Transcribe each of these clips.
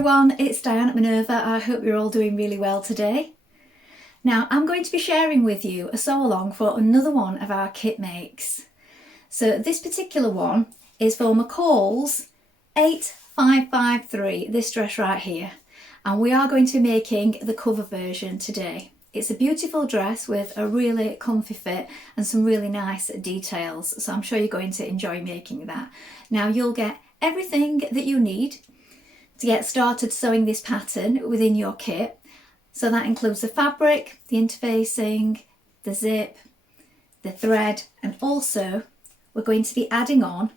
everyone, it's Dianne at Minerva. I hope you're all doing really well today. Now I'm going to be sharing with you a sew along for another one of our kit makes. So this particular one is for McCall's 8553, this dress right here. And we are going to be making the cover version today. It's a beautiful dress with a really comfy fit and some really nice details. So I'm sure you're going to enjoy making that. Now you'll get everything that you need to get started sewing this pattern within your kit. So that includes the fabric, the interfacing, the zip, the thread, and also we're going to be adding on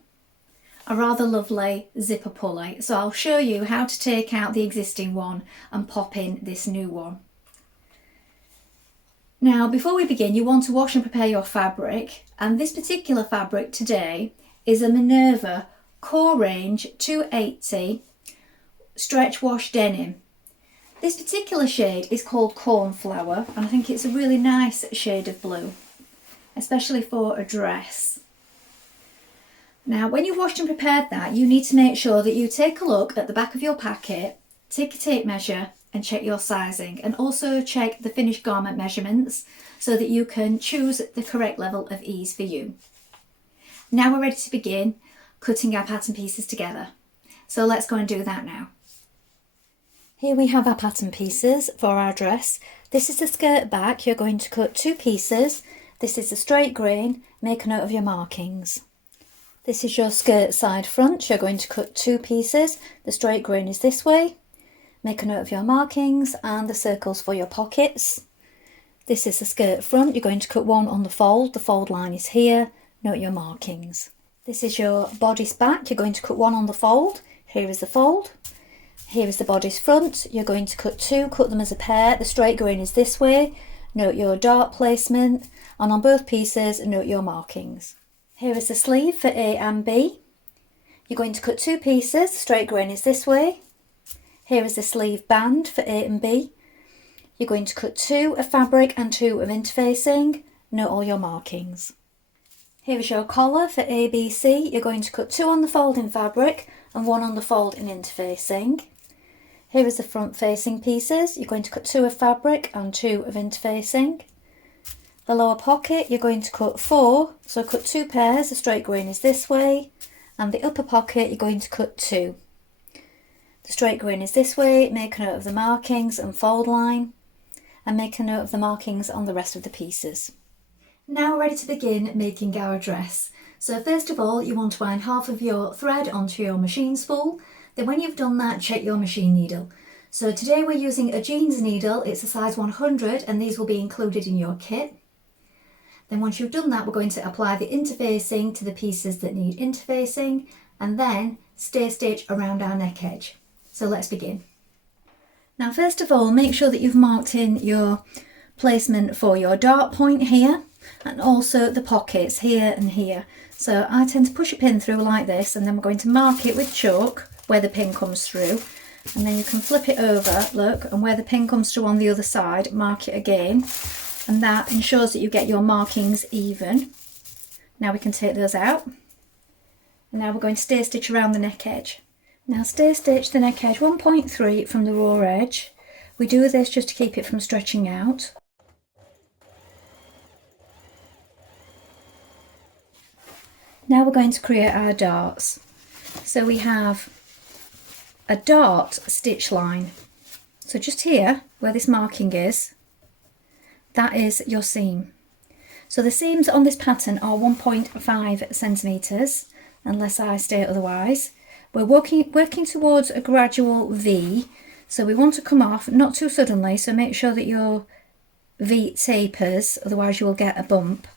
a rather lovely zipper pulley. So I'll show you how to take out the existing one and pop in this new one. Now before we begin, you want to wash and prepare your fabric, and this particular fabric today is a Minerva Core Range 280 stretch wash denim. This particular shade is called Cornflower, and I think it's a really nice shade of blue, especially for a dress. Now when you've washed and prepared that, you need to make sure that you take a look at the back of your packet, take a tape measure and check your sizing, and also check the finished garment measurements so that you can choose the correct level of ease for you. Now we're ready to begin cutting our pattern pieces together. So let's go and do that now. Here we have our pattern pieces for our dress. This is the skirt back. You're going to cut 2 pieces. This is the straight grain. Make a note of your markings. This is your skirt side front. You're going to cut 2 pieces. The straight grain is this way. Make a note of your markings and the circles for your pockets. This is the skirt front. You're going to cut 1 on the fold. The fold line is here. Note your markings. This is your bodice back. You're going to cut 1 on the fold. Here is the fold. Here is the bodice front. You're going to cut 2, cut them as a pair. The straight grain is this way. Note your dart placement, and on both pieces note your markings. Here is the sleeve for A and B. You're going to cut 2 pieces. The straight grain is this way. Here is the sleeve band for A and B. You're going to cut 2 of fabric and 2 of interfacing. Note all your markings. Here is your collar for ABC. You're going to cut 2 on the fold in fabric and 1 on the fold in interfacing. Here is the front facing pieces. You're going to cut 2 of fabric and 2 of interfacing. The lower pocket you're going to cut 4, so cut 2 pairs. The straight grain is this way, and the upper pocket you're going to cut 2. The straight grain is this way. Make a note of the markings and fold line, and make a note of the markings on the rest of the pieces. Now we're ready to begin making our dress. So first of all, you want to wind half of your thread onto your machine spool. Then when you've done that, check your machine needle. So today we're using a jeans needle. It's a size 100, and these will be included in your kit. Then once you've done that, we're going to apply the interfacing to the pieces that need interfacing, and then stay stitch around our neck edge. So let's begin. Now first of all, make sure that you've marked in your placement for your dart point here, and also the pockets here and here. So I tend to push a pin through like this, and then we're going to mark it with chalk where the pin comes through, and then you can flip it over, look, and where the pin comes through on the other side, mark it again, and that ensures that you get your markings even. Now we can take those out, and now we're going to stay stitch around the neck edge. Now stay stitch the neck edge 1.3 from the raw edge. We do this just to keep it from stretching out. Now we're going to create our darts. So we have a dart stitch line. So just here where this marking is, that is your seam. So the seams on this pattern are 1.5 centimetres, unless I state otherwise. We're working towards a gradual V, so we want to come off not too suddenly, so make sure that your V tapers, otherwise you will get a bump.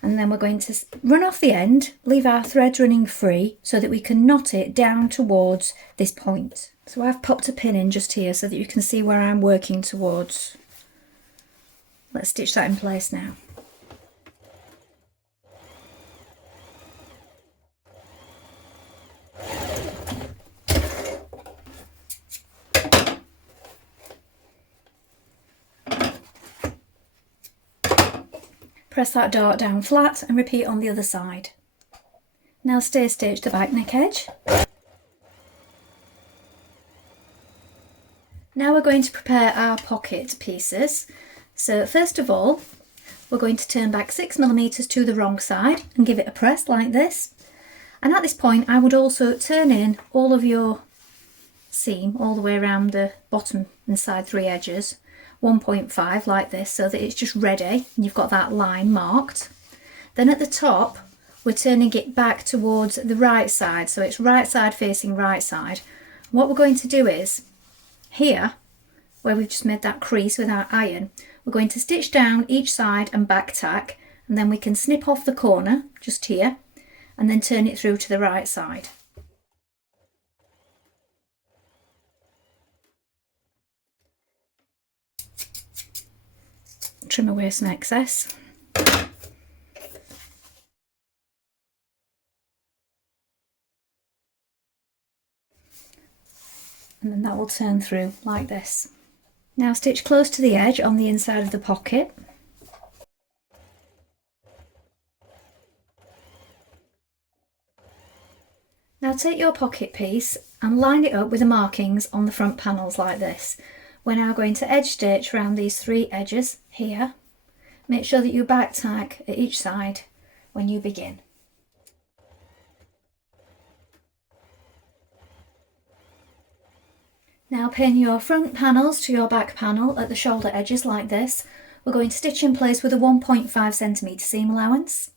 And then we're going to run off the end, leave our thread running free so that we can knot it down towards this point. So I've popped a pin in just here so that you can see where I'm working towards. Let's stitch that in place now. Press that dart down flat and repeat on the other side. Now stay stitch the back neck edge. Now we're going to prepare our pocket pieces. So first of all, we're going to turn back 6mm to the wrong side and give it a press like this. And at this point I would also turn in all of your seam all the way around the bottom and side 3 edges, 1.5 like this, so that it's just ready and you've got that line marked. Then at the top we're turning it back towards the right side, so it's right side facing right side. What we're going to do is, here where we've just made that crease with our iron, we're going to stitch down each side and back tack, and then we can snip off the corner just here and then turn it through to the right side. Trim away some excess. And then that will turn through like this. Now stitch close to the edge on the inside of the pocket. Now take your pocket piece and line it up with the markings on the front panels like this. We're now going to edge stitch around these 3 edges here. Make sure that you back tack at each side when you begin. Now pin your front panels to your back panel at the shoulder edges like this. We're going to stitch in place with a 1.5cm seam allowance.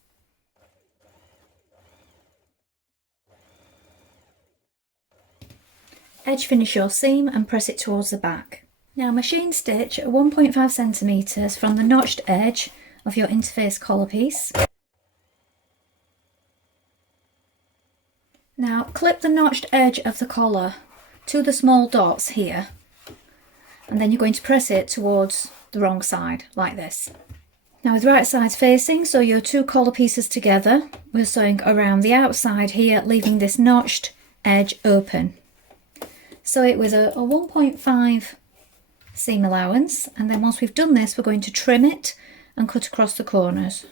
Edge finish your seam and press it towards the back. Now machine stitch 1.5cm from the notched edge of your interface collar piece. Now clip the notched edge of the collar to the small dots here, and then you're going to press it towards the wrong side like this. Now with right sides facing, so your 2 collar pieces together, we're sewing around the outside here, leaving this notched edge open. Sew it with a 1.5 seam allowance, and then once we've done this we're going to trim it and cut across the corners.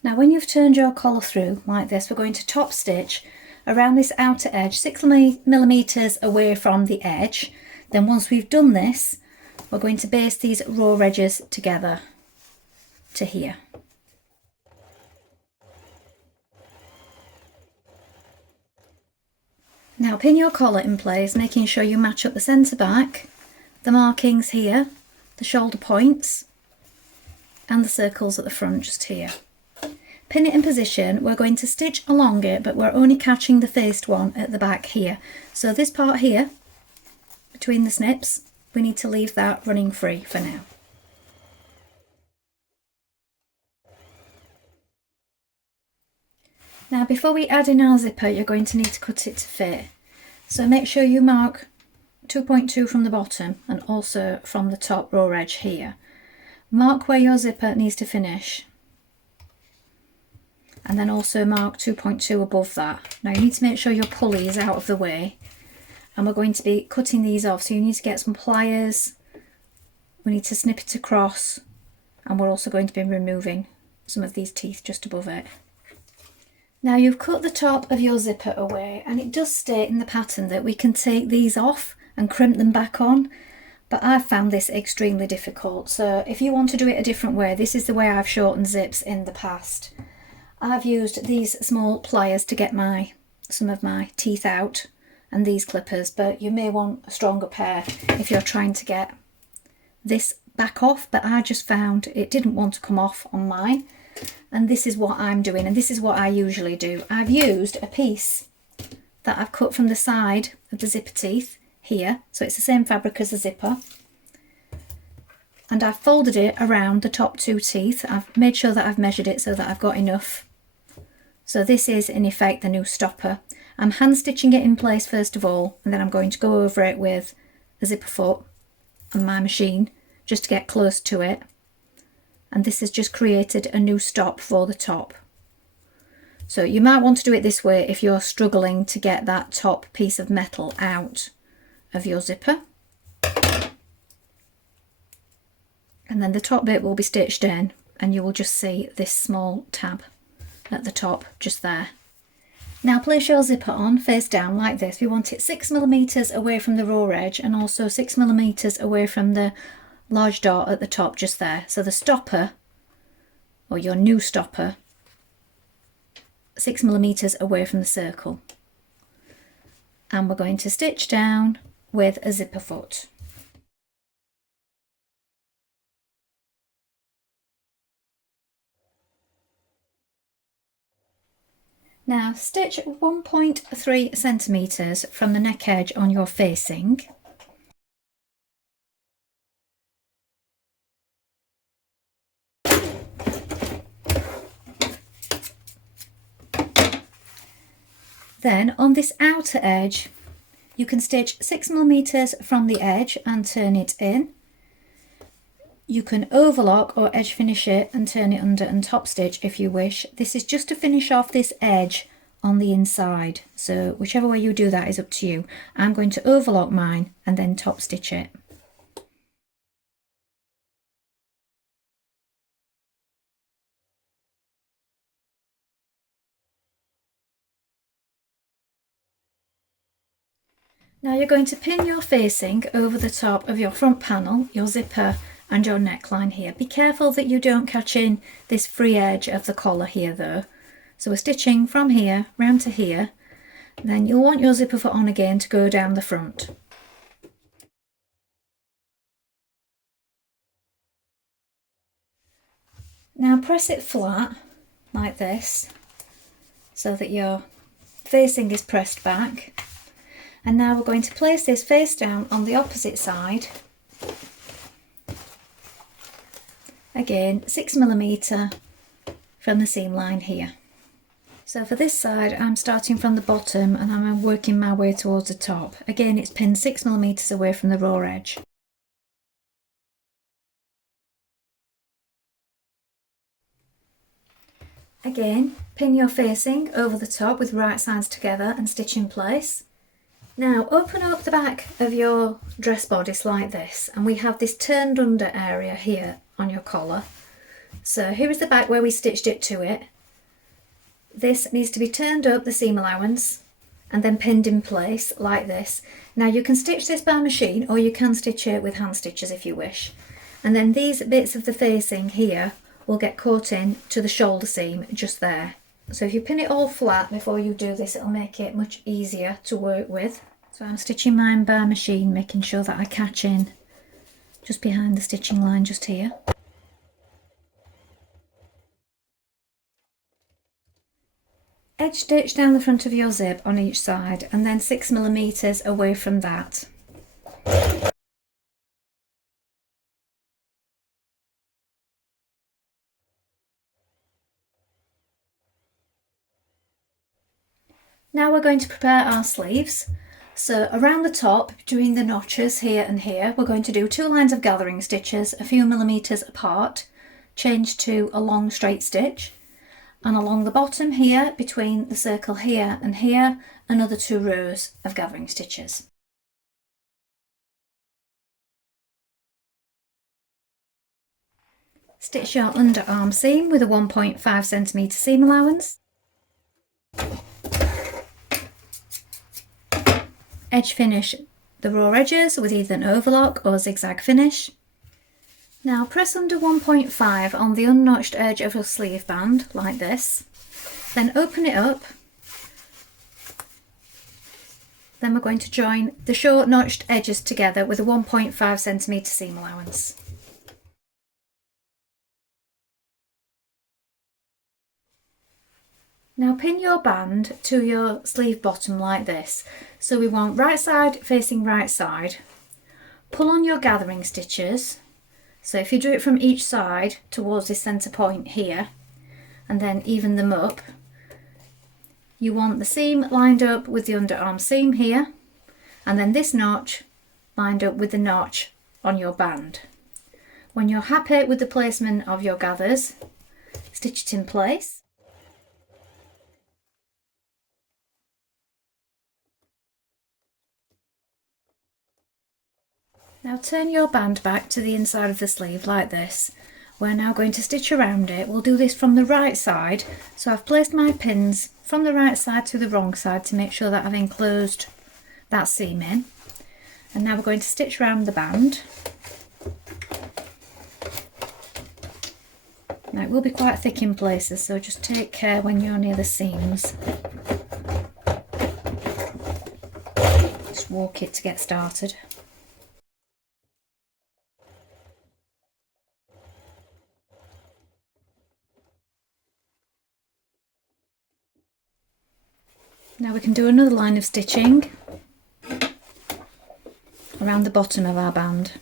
Now when you've turned your collar through like this, we're going to top stitch around this outer edge 6mm away from the edge. Then once we've done this, we're going to baste these raw edges together to here. Now pin your collar in place, making sure you match up the centre back, the markings here, the shoulder points and the circles at the front just here. Pin it in position. We're going to stitch along it, but we're only catching the faced one at the back here. So this part here, between the snips, we need to leave that running free for now. Now before we add in our zipper, you're going to need to cut it to fit. So make sure you mark 2.2 from the bottom and also from the top raw edge here. Mark where your zipper needs to finish. And then also mark 2.2 above that. Now you need to make sure your pulley is out of the way, and we're going to be cutting these off, so you need to get some pliers, we need to snip it across, and we're also going to be removing some of these teeth just above it. Now you've cut the top of your zipper away, and it does state in the pattern that we can take these off and crimp them back on, but I've found this extremely difficult. So if you want to do it a different way, this is the way I've shortened zips in the past. I've used these small pliers to get some of my teeth out, and these clippers, but you may want a stronger pair if you're trying to get this back off, but I just found it didn't want to come off on mine, and this is what I'm doing, and this is what I usually do. I've used a piece that I've cut from the side of the zipper teeth here, so it's the same fabric as the zipper, and I've folded it around the top 2 teeth. I've made sure that I've measured it so that I've got enough. So this is in effect the new stopper. I'm hand stitching it in place first of all, and then I'm going to go over it with a zipper foot and my machine just to get close to it. And this has just created a new stop for the top. So you might want to do it this way if you're struggling to get that top piece of metal out of your zipper. And then the top bit will be stitched in and you will just see this small tab at the top just there. Now place your zipper on face down like this. We want it 6mm away from the raw edge and also 6mm away from the large dot at the top just there. So the stopper, or your new stopper, 6mm away from the circle. And we're going to stitch down with a zipper foot. Now stitch 1.3 centimetres from the neck edge on your facing. Then on this outer edge you can stitch 6mm from the edge and turn it in. You can overlock or edge finish it and turn it under and top stitch if you wish. This is just to finish off this edge on the inside, so whichever way you do that is up to you. I'm going to overlock mine and then top stitch it. Now you're going to pin your facing over the top of your front panel, your zipper and your neckline here. Be careful that you don't catch in this free edge of the collar here though. So we're stitching from here round to here, then you'll want your zipper foot on again to go down the front. Now press it flat like this so that your facing is pressed back. And now we're going to place this face down on the opposite side. Again, 6mm from the seam line here. So for this side I'm starting from the bottom and I'm working my way towards the top. Again, it's pinned 6mm away from the raw edge. Again, pin your facing over the top with right sides together and stitch in place. Now open up the back of your dress bodice like this, and we have this turned under area here on your collar. So here is the back where we stitched it to it. This needs to be turned up, the seam allowance, and then pinned in place like this. Now you can stitch this by machine or you can stitch it with hand stitches if you wish. And then these bits of the facing here will get caught in to the shoulder seam just there. So if you pin it all flat before you do this, it'll make it much easier to work with. So I'm stitching mine by machine, making sure that I catch in just behind the stitching line just here. Edge stitch down the front of your zip on each side and then 6mm away from that. Now we're going to prepare our sleeves. So around the top, between the notches here and here, we're going to do 2 lines of gathering stitches a few millimetres apart, change to a long straight stitch, and along the bottom here, between the circle here and here, another 2 rows of gathering stitches. Stitch your underarm seam with a 1.5cm seam allowance. Edge finish the raw edges with either an overlock or zigzag finish. Now press under 1.5 on the unnotched edge of your sleeve band like this, then open it up. Then we're going to join the short notched edges together with a 1.5cm seam allowance. Now pin your band to your sleeve bottom like this. So we want right side facing right side. Pull on your gathering stitches. So if you do it from each side towards this centre point here, and then even them up, you want the seam lined up with the underarm seam here, and then this notch lined up with the notch on your band. When you're happy with the placement of your gathers, stitch it in place. Now turn your band back to the inside of the sleeve like this. we're now going to stitch around it. We'll do this from the right side. So I've placed my pins from the right side to the wrong side to make sure that I've enclosed that seam in. And now we're going to stitch around the band. Now it will be quite thick in places, so just take care when you're near the seams. Just walk it to get started. Now we can do another line of stitching around the bottom of our band.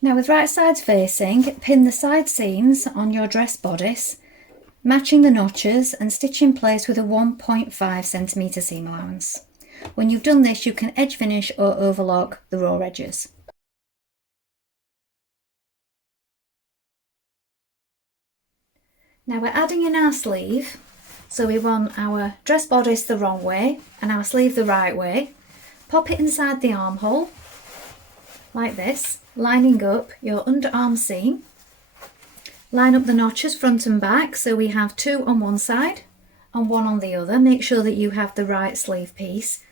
Now with right sides facing, pin the side seams on your dress bodice, matching the notches, and stitch in place with a 1.5 centimetre seam allowance. When you've done this, you can edge finish or overlock the raw edges. Now we're adding in our sleeve, so we want our dress bodice the wrong way and our sleeve the right way. Pop it inside the armhole, like this, lining up your underarm seam. Line up the notches front and back, so we have 2 on one side and 1 on the other. Make sure that you have the right sleeve piece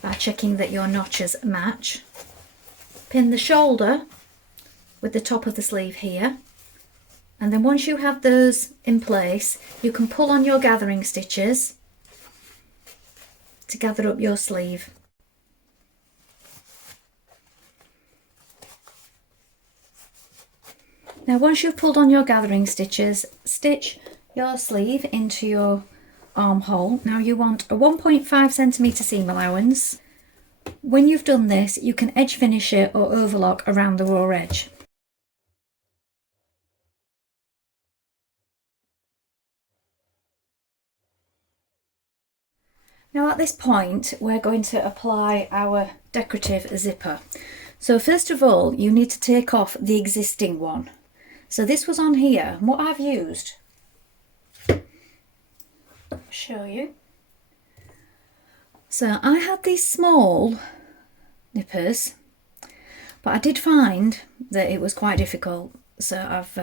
by checking that your notches match. Pin the shoulder with the top of the sleeve here, and then once you have those in place, you can pull on your gathering stitches to gather up your sleeve. Now once you've pulled on your gathering stitches, stitch your sleeve into your armhole. Now you want a 1.5 centimetre seam allowance. When you've done this, you can edge finish it or overlock around the raw edge. Now at this point, we're going to apply our decorative zipper. So first of all, you need to take off the existing one. So this was on here, and what I've used, I'll show you. So I had these small nippers, but I did find that it was quite difficult. So I've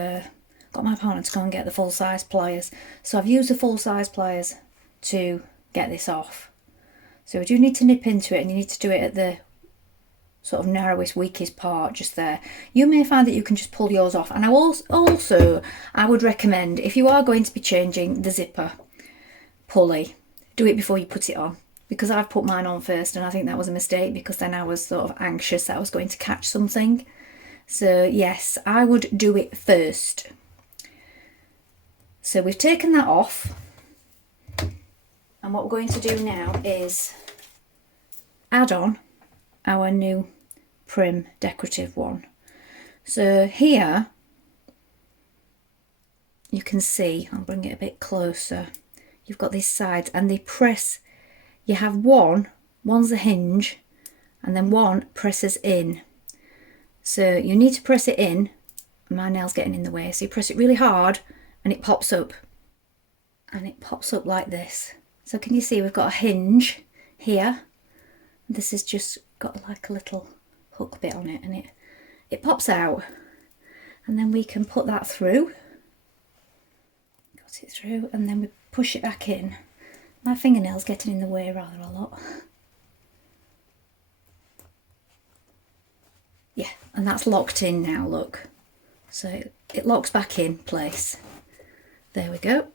got my partner to go and get the full size pliers. So I've used the full size pliers to get this off. So we do need to nip into it, and you need to do it at the sort of narrowest, weakest part just there. You may find that you can just pull yours off, and I would recommend, if you are going to be changing the zipper pulley, do it before you put it on, because I've put mine on first and I think that was a mistake, because then I was sort of anxious that I was going to catch something. So yes, I would do it first. So we've taken that off, and what we're going to do now is add on our new prim decorative one. So here you can see, I'll bring it a bit closer, you've got these sides and they press. You have one's a hinge, and then one presses in. So you need to press it in. My nail's getting in the way, so you press it really hard and it pops up, and it pops up like this. So can you see we've got a hinge here. This has just got like a little hook bit on it, and it pops out, and then we can put that through. Got it through, and then we push it back in. My fingernail's getting in the way rather a lot. Yeah, and that's locked in now, look. So it locks back in place. There we go.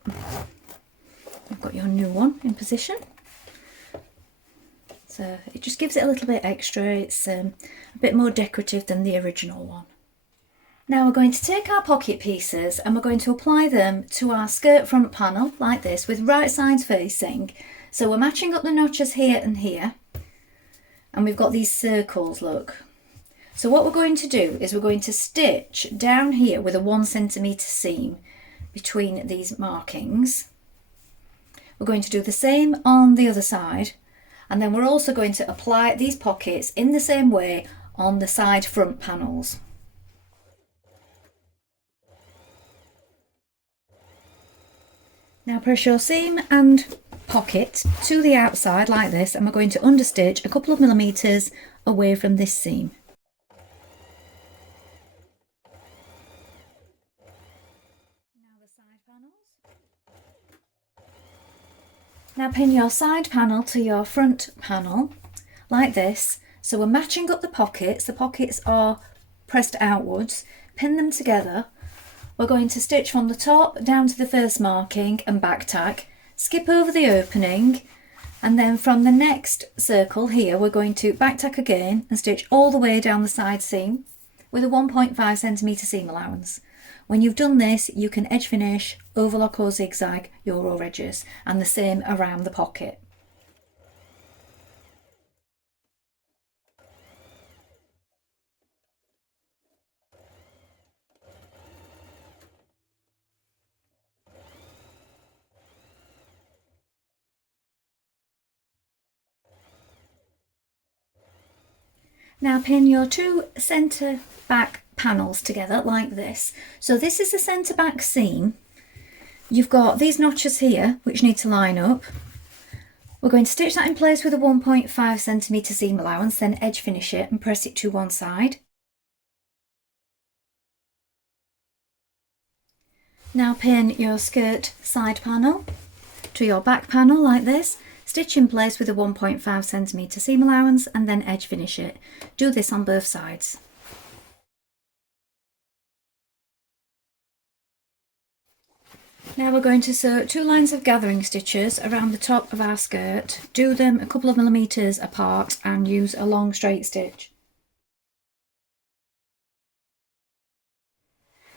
You've got your new one in position. So it just gives it a little bit extra. It's a bit more decorative than the original one. Now we're going to take our pocket pieces and we're going to apply them to our skirt front panel like this, with right sides facing. So we're matching up the notches here and here, and we've got these circles, look. So what we're going to do is we're going to stitch down here with a 1 centimetre seam between these markings. We're going to do the same on the other side, and then we're also going to apply these pockets in the same way on the side front panels. Now press your seam and pocket to the outside like this, and we're going to understitch a couple of millimetres away from this seam. Now the side panels. Now pin your side panel to your front panel like this. So we're matching up the pockets are pressed outwards, pin them together. We're going to stitch from the top down to the first marking and back tack, skip over the opening, and then from the next circle here we're going to back tack again and stitch all the way down the side seam with a 1.5 centimetre seam allowance. When you've done this, you can edge finish, overlock or zigzag your raw edges, and the same around the pocket. Now pin your two centre back panels together like this. So this is the centre back seam. You've got these notches here which need to line up. We're going to stitch that in place with a 1.5 centimetre seam allowance, then edge finish it and press it to one side. Now pin your skirt side panel to your back panel like this. Stitch in place with a 1.5 centimetre seam allowance and then edge finish it. Do this on both sides. Now we're going to sew 2 lines of gathering stitches around the top of our skirt. Do them a couple of millimetres apart and use a long straight stitch.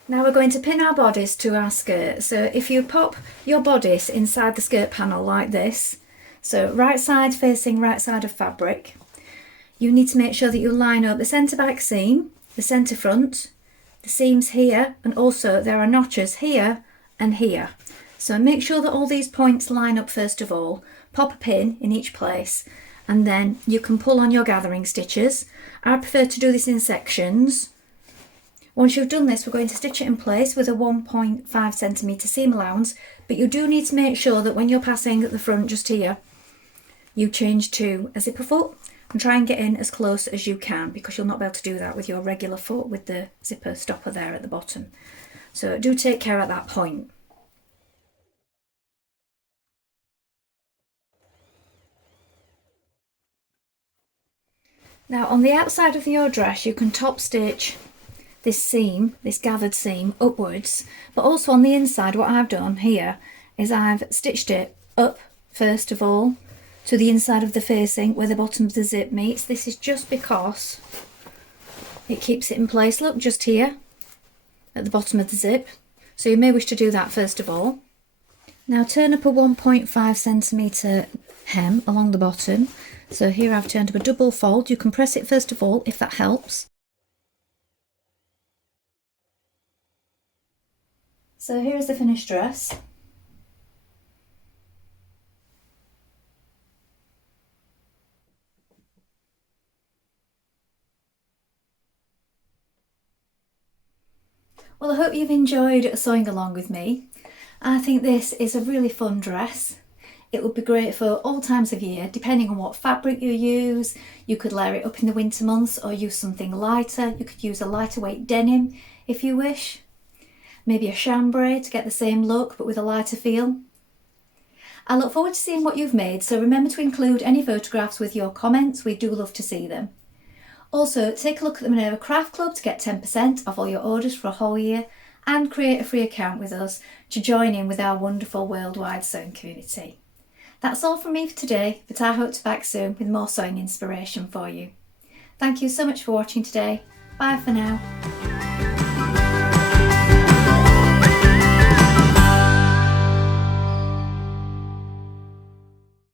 Now we're going to pin our bodice to our skirt. So if you pop your bodice inside the skirt panel like this, so right side facing right side of fabric, you need to make sure that you line up the centre back seam, the centre front, the seams here, and also there are notches here and here. So make sure that all these points line up first of all, pop a pin in each place, and then you can pull on your gathering stitches. I prefer to do this in sections. Once you've done this, we're going to stitch it in place with a 1.5 centimetre seam allowance, but you do need to make sure that when you're passing at the front just here, you change to a zipper foot and try and get in as close as you can, because you'll not be able to do that with your regular foot with the zipper stopper there at the bottom. So do take care at that point. Now on the outside of your dress you can top stitch this seam, this gathered seam upwards, but also on the inside what I've done here is I've stitched it up first of all to the inside of the facing where the bottom of the zip meets. This is just because it keeps it in place, look, just here at the bottom of the zip. So you may wish to do that first of all. Now turn up a 1.5 centimetre hem along the bottom. So here I've turned up a double fold. You can press it first of all if that helps. So here is the finished dress. Well, I hope you've enjoyed sewing along with me. I think this is a really fun dress. It would be great for all times of year, depending on what fabric you use. You could layer it up in the winter months or use something lighter. You could use a lighter weight denim if you wish. Maybe a chambray to get the same look but with a lighter feel. I look forward to seeing what you've made, so remember to include any photographs with your comments. We do love to see them. Also, take a look at the Minerva Craft Club to get 10% off all your orders for a whole year, and create a free account with us to join in with our wonderful worldwide sewing community. That's all from me for today, but I hope to be back soon with more sewing inspiration for you. Thank you so much for watching today. Bye for now.